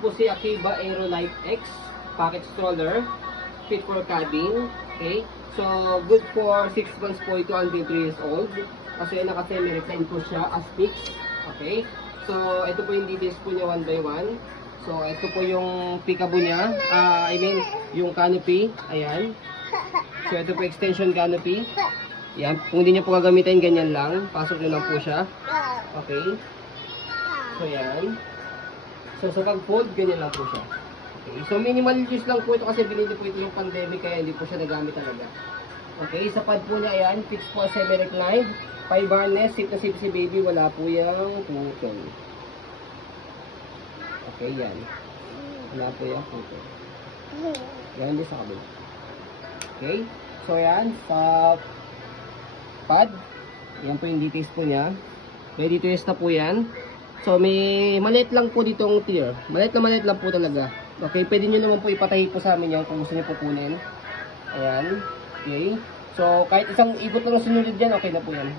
po si Akiba Aerolite X package stroller, fit for cabin. Okay? So, good for 6 months po ito until 3 years old. Kasi naka-semi-recline po siya as fixed. Okay? So, ito po yung details po niya 1 by 1. So, ito po yung peekaboo niya. Yung canopy. Ayan. So, ito po extension canopy. Yan. Kung hindi niyo po gagamitin, ganyan lang. Pasok nyo lang po siya. Okay. So, yan. So, sa pag-fold, ganyan lang po siya. Okay. So, minimal use lang po ito kasi binili po ito yung pandemic kaya hindi po siya nagamit talaga. Okay. Sa pad po niya, ayan. Fix po semi-recline. 5 harness. Safe na safe si baby. Wala po yung putol. Okay, yan. Wala po yung putol. Yan din sa kabila. Okay. So, yan. Sa pad. Yan po yung details po niya. May details na po yan. So, may maliit lang po ditong tier. Maliit lang po talaga. Okay, pwede nyo naman po ipatahi po sa amin yan kung gusto nyo po kunin. Ayan. Okay. So, kahit isang ikot lang sinulid dyan, okay na po yan.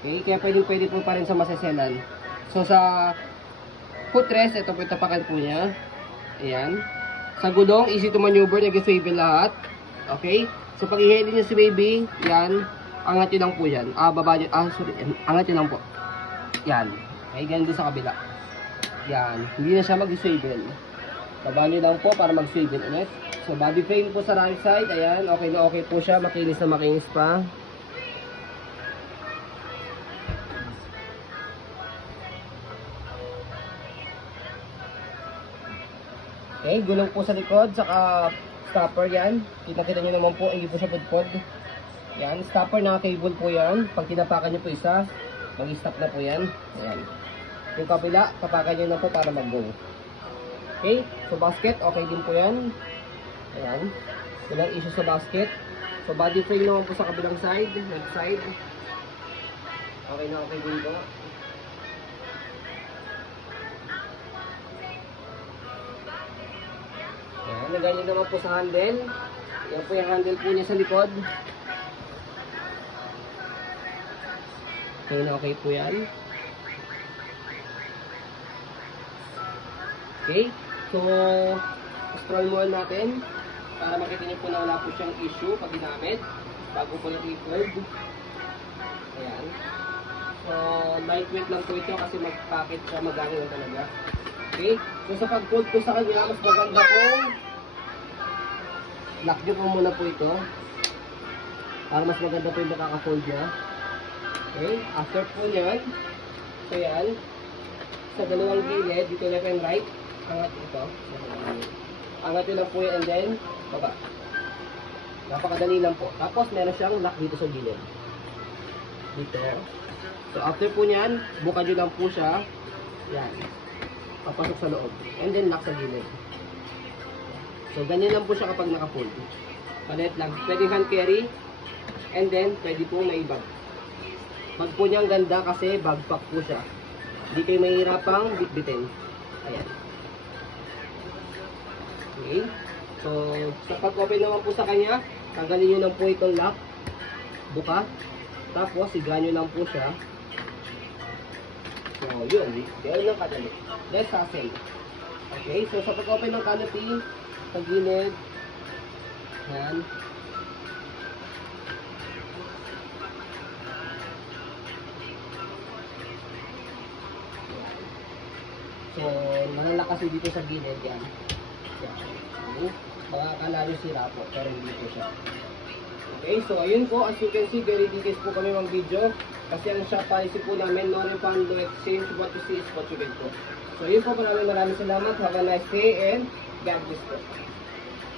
Okay, kaya pwede po pa rin sa maseselan. So, sa footrest, ito po itapakan po niya. Ayan. Sa gulong, easy to maneuver, nag-swivel lahat. Okay. So, pag i-heli nyo si baby, yan. Angat nyo lang po yan. Baba nyo. Angat nyo lang po. Yan. Okay, ganun din sa kabila. Yan. Hindi na siya mag-swivel. Baba nyo lang po para mag-swivel ulit. So, body frame po sa right side. Ayan. Okay na okay po siya. Makinis na makinis pa. Okay, gulong po sa likod. Saka stopper yan. Kita-kita nyo naman po. Hindi po siya budpod. Yan. Stopper na cable po yan. Pag tinapakan nyo po isa, mag-stop na po yan. Ayan. Yung kabila, tapakan nyo na po para mag-go. Okay. So, basket, okay din po yan. Ayan. Walang issue sa basket. So, body frame naman po sa kabilang side. Right side. Okay na okay din po. Ayan. Naganyan naman po sa handle. Ayan po yung handle po niya sa likod. Okay na okay po yan. Okay. So, scroll mo natin para makita niyo po na wala po siyang issue pag ginamit bago po na-record. Ayan. So, lightweight lang po ito kasi mag-packet siya, mag-gano'n talaga. Okay. So, sa pag-fold po sa kanya, mas maganda po. Lock nyo po muna po ito para mas maganda po yung makaka-fold niya. Okay. After po nyan, so yan, sa dalawang gilid, dito left and right, angat ito. Angat nyo lang po yan and then, baba. Napakadali lang po. Tapos meron siyang lock dito sa gilid. Dito. So after po nyan, buka nyo lang po siya. Yan. Papasok sa loob. And then lock sa gilid. So ganyan lang po siya kapag naka-fold. Palit lang. Pwede hand carry. And then, pwede po may bag. Bag po niyang ganda kasi bag pack po siya. Hindi kayo mahirapang bitbitin. Ayan. Okay. So, sa pag-open naman po sa kanya, tanggalin nyo lang po itong lock. Buka. Tapos, sigahan nyo lang po siya. So, yun. Gano'n lang kadali. Let's fasten. Okay. So, sa pag-open ng canopy, sa gilid. Ayan. So, malalakas dito sa gilid yan. Okay. Baka akala nyo sira po, pero hindi po siya. Okay, so ayun po, as you can see, very details po kami mga video. Kasi ang shop policy po namin, no refund, no exchange, what you see is what you get po. So yun po, maraming salamat. Have a nice day and God bless po.